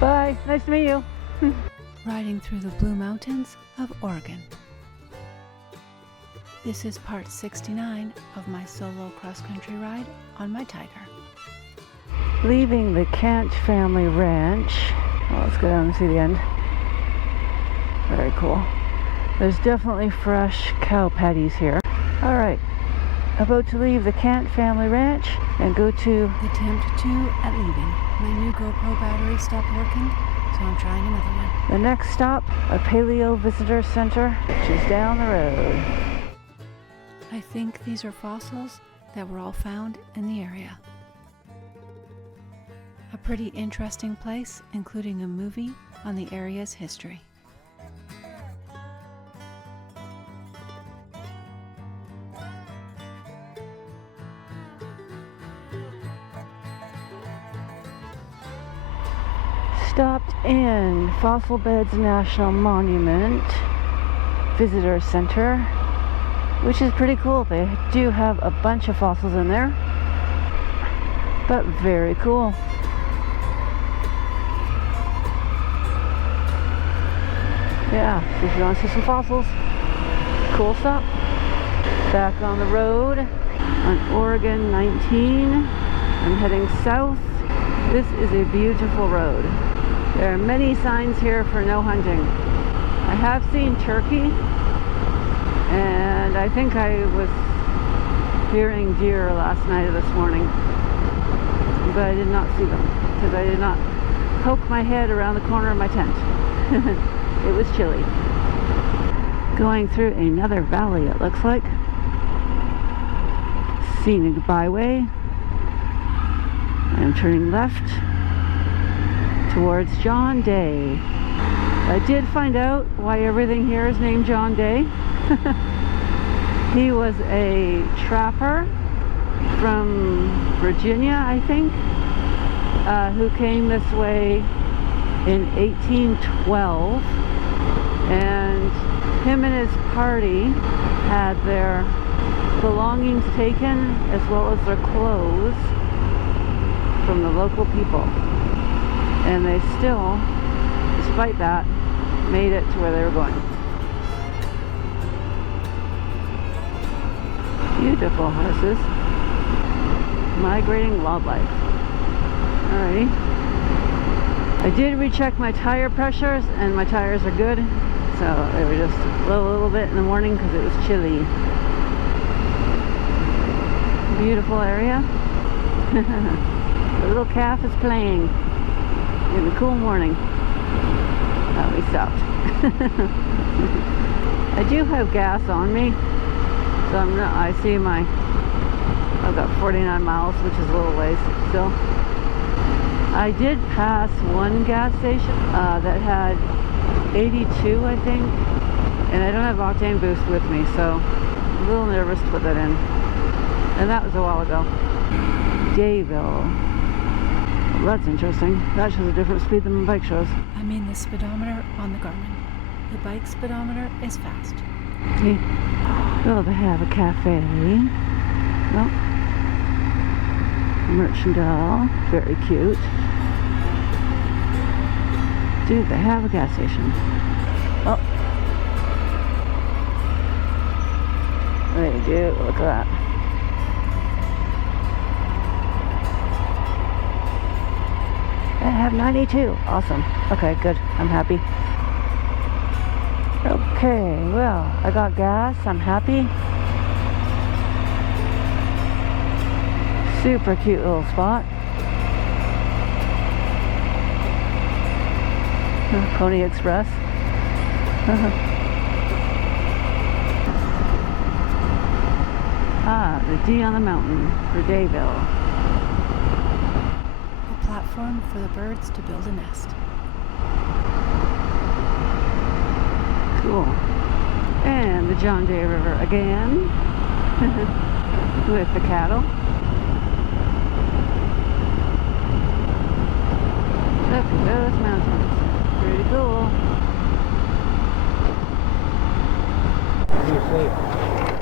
Bye. Nice to meet you. Riding through the Blue Mountains of Oregon. This is part 69 of my solo cross-country ride on my Tiger. Leaving the Kent family ranch. Well, let's go down and see the end. Very cool. There's definitely fresh cow patties here. All right, about to leave the Kent family ranch and go to... Attempt 2 at leaving. My new GoPro battery stopped working, so I'm trying another one. The next stop, a Paleo Visitor Center, which is down the road. I think these are fossils that were all found in the area. A pretty interesting place, including a movie on the area's history. Stopped in Fossil Beds National Monument Visitor Center, which is pretty cool. They do have a bunch of fossils in there, but very cool. Yeah, if you want to see some fossils, cool stuff. Back on the road on Oregon 19. I'm heading south. This is a beautiful road. There are many signs here for no hunting. I have seen turkey, and I think I was hearing deer last night or this morning, but I did not see them because I did not poke my head around the corner of my tent. It was chilly. Going through another valley, it looks like. Scenic Byway. I'm turning left towards John Day. I did find out why everything here is named John Day. He was a trapper from Virginia, I think, who came this way in 1812, and him and his party had their belongings taken as well as their clothes from the local people, and they still, despite that, made it to where they were going. Beautiful horses. Migrating wildlife. Alrighty. I did recheck my tire pressures, and my tires are good, so they were just low a little bit in the morning because it was chilly. Beautiful area. The little calf is playing in the cool morning. Oh, we stopped. I do have gas on me, so I see I've got 49 miles, which is a little ways still. I did pass one gas station that had 82, I think, and I don't have octane boost with me, so I'm a little nervous to put that in. And that was a while ago. Dayville. Well, that's interesting. That shows a different speed than my bike shows. I mean the speedometer on the Garmin. The bike speedometer is fast. Okay. Oh, they have a cafe. Well, merchant doll. Very cute. Do they have a gas station? Oh. They do. Look at that. They have 92. Awesome. Okay, good. I'm happy. Okay, well, I got gas. I'm happy. Super cute little spot. Pony Express. Ah, the D on the mountain for Dayville. A platform for the birds to build a nest. Cool. And the John Day River again. With the cattle. Look at those mountains. Pretty cool. Be safe.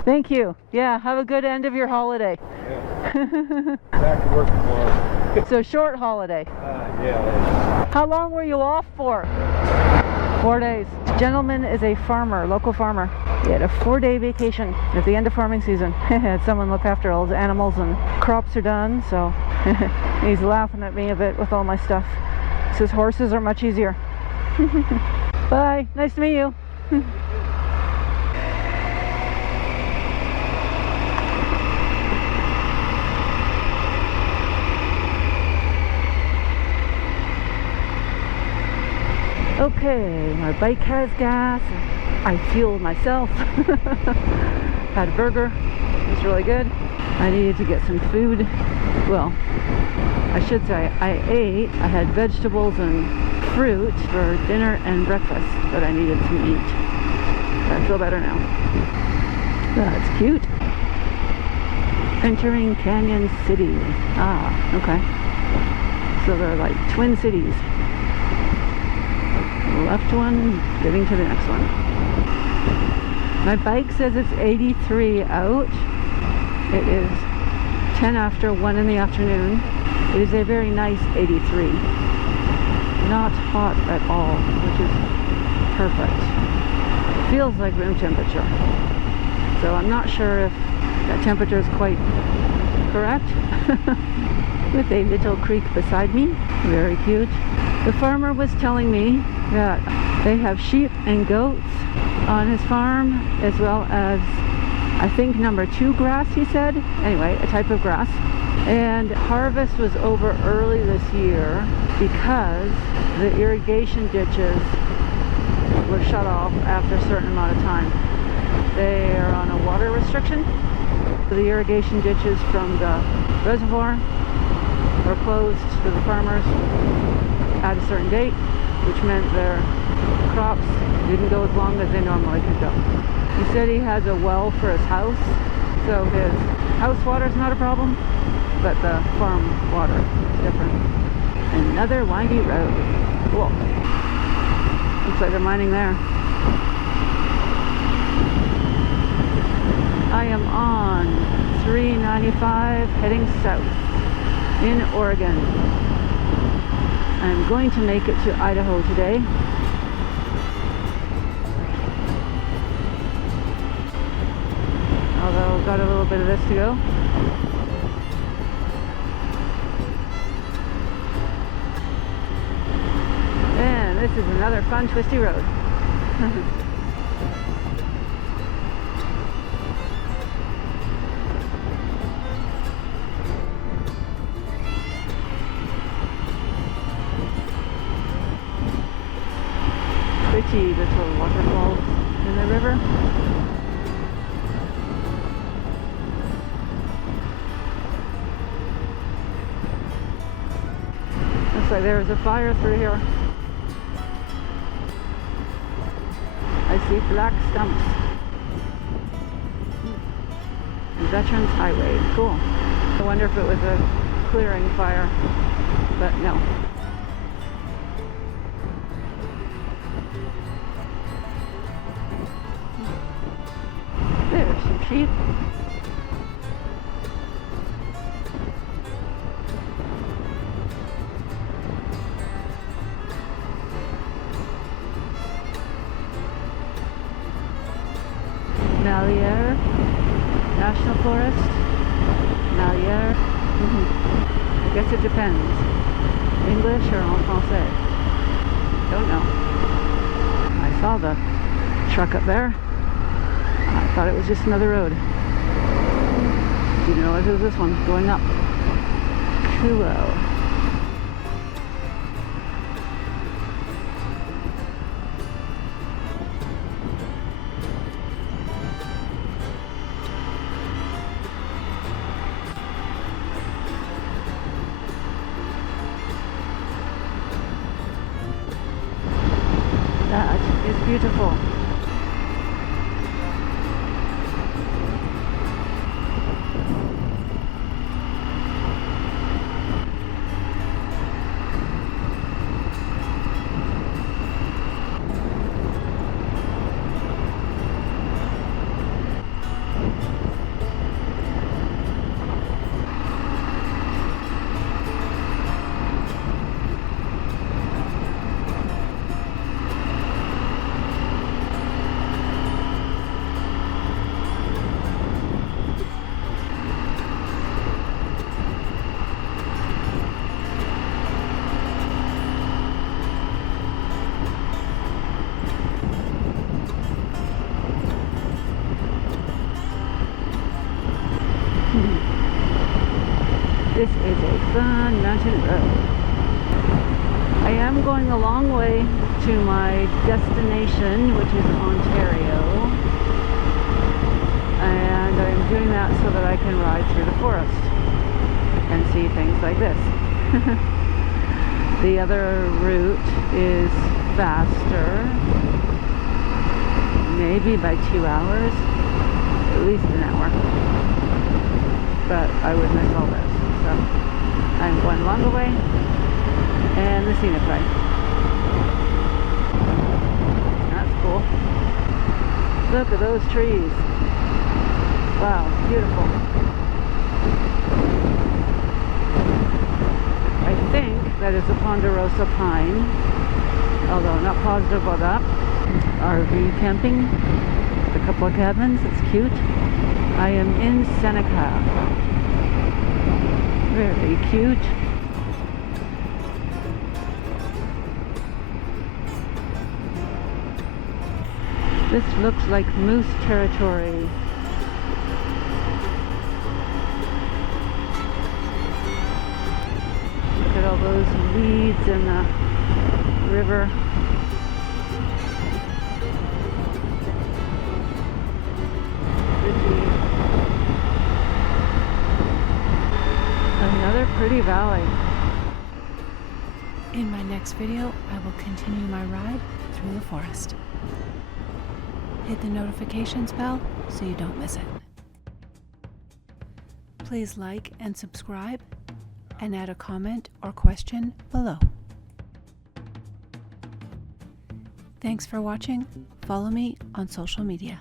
Thank you. Yeah, have a good end of your holiday. Yeah. Back to work tomorrow. So short holiday. Yeah. How long were you off for? 4 days. This gentleman is a farmer, local farmer. He had a 4-day vacation at the end of farming season. Had someone look after all his animals and crops are done, so he's laughing at me a bit with all my stuff. He says horses are much easier. Bye, nice to meet you. Okay, my bike has gas. I fueled myself. Had a burger. It was really good. I needed to get some food. Well, I should say I ate. I had vegetables and fruit for dinner and breakfast, but I needed some meat. I feel better now. That's cute. Entering Canyon City. Ah, okay. So they're like twin cities. Left one, getting to the next one. My bike says it's 83 out. It is 10 after 1 in the afternoon. It is a very nice 83. Not hot at all, which is perfect. It feels like room temperature. So I'm not sure if that temperature is quite correct. With a little creek beside me. Very cute. The farmer was telling me that they have sheep and goats on his farm, as well as I think number 2 grass, he said. Anyway, a type of grass. And harvest was over early this year because the irrigation ditches were shut off after a certain amount of time. They are on a water restriction. The irrigation ditches from the reservoir were closed to the farmers at a certain date, which meant their crops didn't go as long as they normally could go. He said he has a well for his house, so his house water is not a problem, but the farm water is different. Another windy road. Cool. Looks like they're mining there. I am on 395 heading south in Oregon. I'm going to make it to Idaho today. Although I've got a little bit of this to go. And this is another fun twisty road. Pretty little waterfalls in the river. Looks like there was a fire through here. I see black stumps. Veterans Highway. Cool. I wonder if it was a clearing fire, but no. There's some sheep. Malheur National Forest. Malheur. I guess it depends. English or en français? Don't know. I saw the truck up there. I thought it was just another road. Didn't realize it was this one going up. Cool. That is beautiful. scenic road. I am going a long way to my destination, which is Ontario. And I'm doing that so that I can ride through the forest and see things like this. The other route is faster, maybe by 2 hours, at least an hour. But I would miss all this. So I'm going longer way and the scenic way. That's cool. Look at those trees. Wow, beautiful. I think that is a ponderosa pine, although I'm not positive about that. RV camping, a couple of cabins, it's cute. I am in Seneca. Very cute. This looks like moose territory. Look at all those weeds in the river. Another pretty valley. In my next video, I will continue my ride through the forest. Hit the notifications bell so you don't miss it. Please like and subscribe, and add a comment or question below. Thanks for watching. Follow me on social media.